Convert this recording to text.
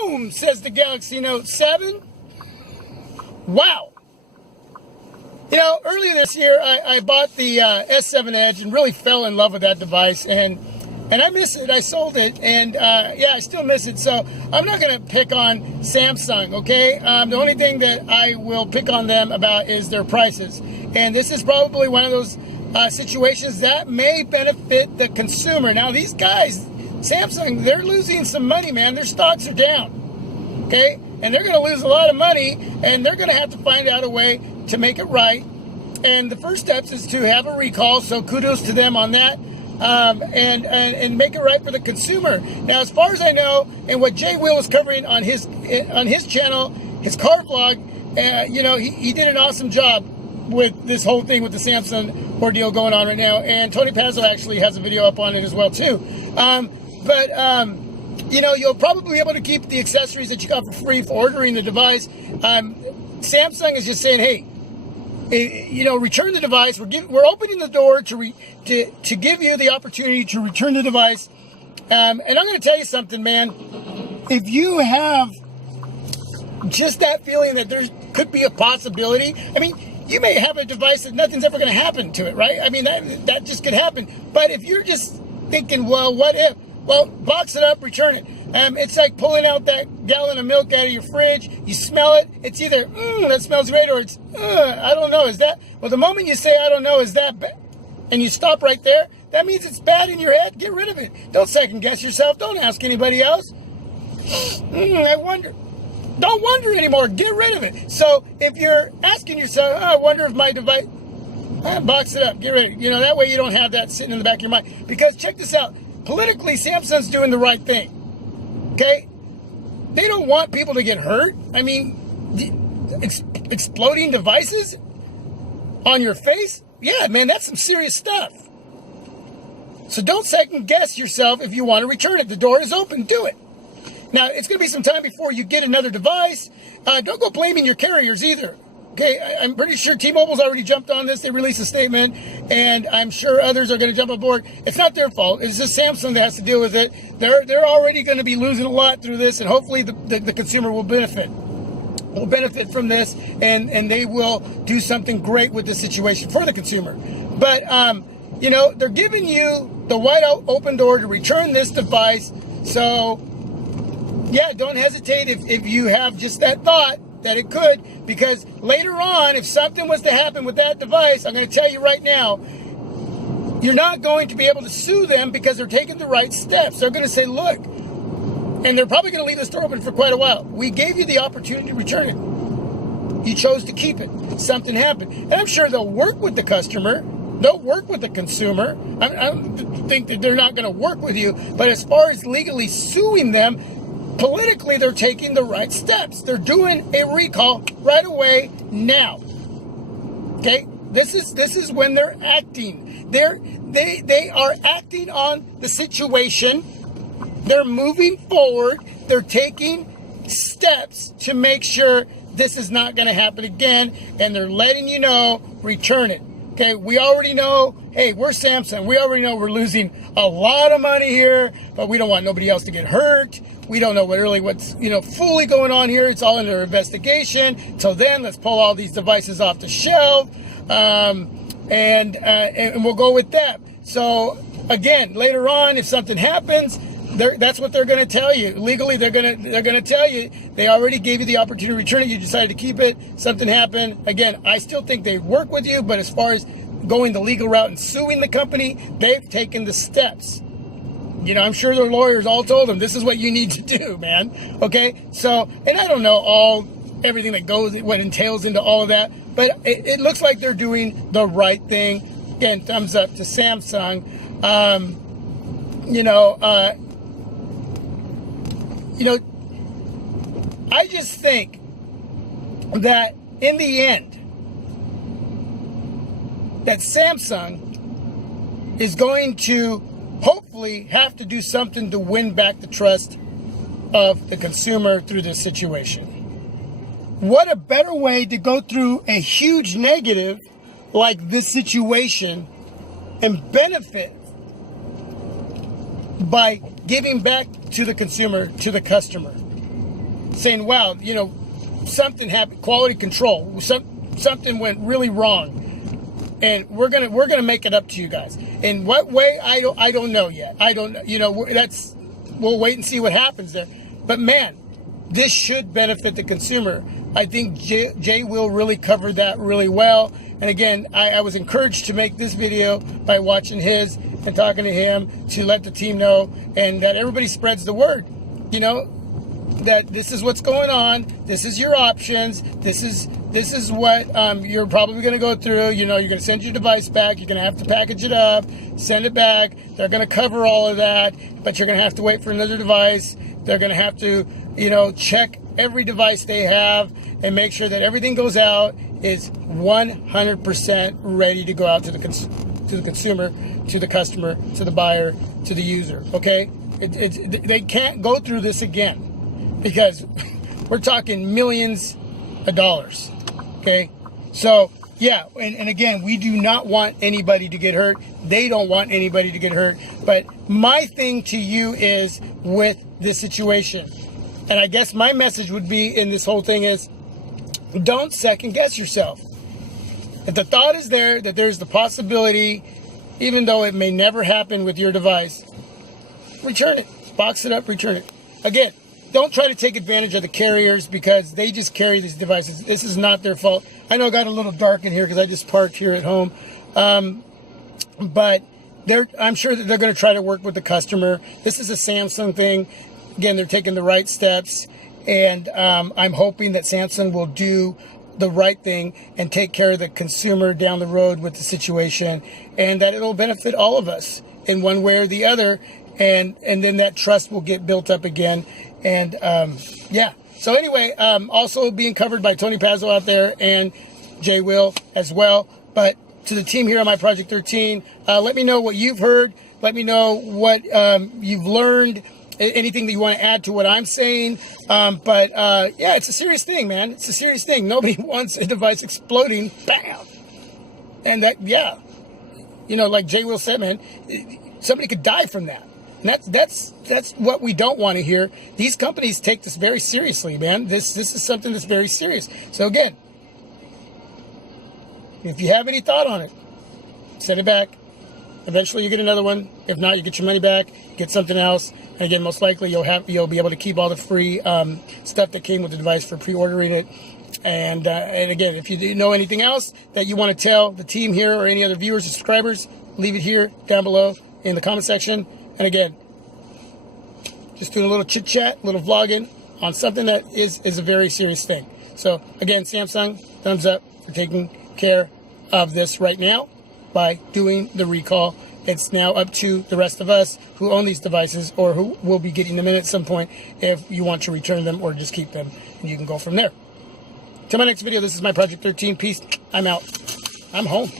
Boom, says the Galaxy Note 7. Wow. You know, earlier this year, I bought the S7 Edge and really fell in love with that device. And I miss it. I sold it. And, yeah, I still miss it. So I'm not going to pick on Samsung, okay? The only thing that I will pick on them about is their prices. And this is probably one of those situations that may benefit the consumer. Now, these guys, Samsung, they're losing some money, man. Their stocks are down, okay? And they're going to lose a lot of money, and they're going to have to find out a way to make it right. And the first steps is to have a recall, so kudos to them on that, and make it right for the consumer. Now, as far as I know, and what Jay Will was covering on his channel, his car vlog, you know, he did an awesome job with this whole thing with the Samsung ordeal going on right now. And Tony Pazzo actually has a video up on it as well, too. You know, you'll probably be able to keep the accessories that you got for free for ordering the device. Samsung is just saying, hey, you know, return the device. We're opening the door to give you the opportunity to return the device. And I'm going to tell you something, man. If you have just that feeling that there could be a possibility, I mean, you may have a device that nothing's ever going to happen to it, right? I mean, that just could happen. But if you're just thinking, well, what if? Well, box it up, return it. It's like pulling out that gallon of milk out of your fridge. You smell it. It's either, that smells great, or it's, I don't know, is that? Well, the moment you say, I don't know, is that bad? And you stop right there, that means it's bad in your head. Get rid of it. Don't second guess yourself. Don't ask anybody else. I wonder. Don't wonder anymore. Get rid of it. So if you're asking yourself, I wonder if my device, box it up, get rid of it. You know, that way you don't have that sitting in the back of your mind. Because check this out. Politically, Samsung's doing the right thing. Okay? They don't want people to get hurt. I mean, exploding devices on your face? Yeah, man, that's some serious stuff. So don't second guess yourself if you want to return it. The door is open. Do it. Now, it's going to be some time before you get another device. Don't go blaming your carriers either. Okay, I'm pretty sure T-Mobile's already jumped on this. They released a statement, and I'm sure others are going to jump on board. It's not their fault. It's just Samsung that has to deal with it. They're already going to be losing a lot through this, and hopefully the consumer will benefit from this, and they will do something great with the situation for the consumer. But, you know, they're giving you the wide open door to return this device. So, yeah, don't hesitate if you have just that thought that it could, because later on, if something was to happen with that device, I'm going to tell you right now, you're not going to be able to sue them because they're taking the right steps. They're going to say, look, and they're probably going to leave this door open for quite a while. We gave you the opportunity to return it. You chose to keep it. Something happened. And I'm sure they'll work with the customer. They'll work with the consumer. I don't think that they're not going to work with you. But as far as legally suing them, politically, they're taking the right steps. They're doing a recall right away now. Okay? This is when they're acting. They are acting on the situation. They're moving forward. They're taking steps to make sure this is not going to happen again, and they're letting you know, return it. Okay, we already know, hey, we're Samsung. We already know we're losing a lot of money here, but we don't want nobody else to get hurt. We don't know what's fully going on here. It's all under investigation. Till then, let's pull all these devices off the shelf, and we'll go with that. So again, later on, if something happens, that's what they're going to tell you. Legally, they're going to tell you they already gave you the opportunity to return it. You decided to keep it. Something happened. Again, I still think they work with you, but as far as going the legal route and suing the company, they've taken the steps. You know, I'm sure their lawyers all told them this is what you need to do, man. Okay, so, and I don't know everything that goes, what entails into all of that, but it looks like they're doing the right thing. Again, thumbs up to Samsung. I just think that in the end, that Samsung is going to hopefully have to do something to win back the trust of the consumer through this situation. What a better way to go through a huge negative like this situation and benefit by giving back to the consumer, to the customer. saying, wow, you know, something happened, quality control, something went really wrong, and we're gonna make it up to you guys. In what way, I don't know yet. I don't, you know, we'll wait and see what happens there. But man, this should benefit the consumer. I think Jay will really cover that really well. And again, I was encouraged to make this video by watching his and talking to him to let the team know, and that everybody spreads the word, you know, that this is what's going on. This is your options. This is what you're probably going to go through. You know, you're going to send your device back. You're going to have to package it up, send it back. They're going to cover all of that, but you're going to have to wait for another device. They're going to have to, you know, check every device they have and make sure that everything goes out is 100% ready to go out to the consumer, to the customer, to the buyer, to the user. Okay, they can't go through this again, because we're talking millions of dollars. Okay, so yeah, and again, we do not want anybody to get hurt. They don't want anybody to get hurt. But my thing to you is, with this situation, and I guess my message would be in this whole thing is, don't second guess yourself. If the thought is there that there's the possibility, even though it may never happen with your device, return it, box it up, return it. Again, don't try to take advantage of the carriers, because they just carry these devices. This is not their fault. I know it got a little dark in here because I just parked here at home. But I'm sure that they're going to try to work with the customer. This is a Samsung thing. Again, they're taking the right steps. And I'm hoping that Samsung will do the right thing and take care of the consumer down the road with the situation, and that it'll benefit all of us in one way or the other. And then that trust will get built up again. And yeah. So anyway, also being covered by Tony Pazzo out there, and Jay will as well. But to the team here on My Project 13, let me know what you've heard. Let me know what you've learned. Anything that you want to add to what I'm saying. But yeah, it's a serious thing, man. It's a serious thing. Nobody wants a device exploding, bam. And that, yeah, you know, like Jay Will said, man, somebody could die from that. And that's what we don't want to hear. These companies take this very seriously, man. This is something that's very serious. So again, if you have any thought on it, send it back. Eventually you get another one. If not, you get your money back, get something else. And again, most likely you'll be able to keep all the free stuff that came with the device for pre-ordering it. And again, if you know anything else that you want to tell the team here or any other viewers or subscribers, leave it here down below in the comment section. And again, just doing a little chit chat, a little vlogging on something that is a very serious thing. So again, Samsung, thumbs up for taking care of this right now by doing the recall. It's now up to the rest of us who own these devices, or who will be getting them in at some point, if you want to return them or just keep them, and you can go from there. Till my next video, this is My Project 13. Peace. I'm out. I'm home.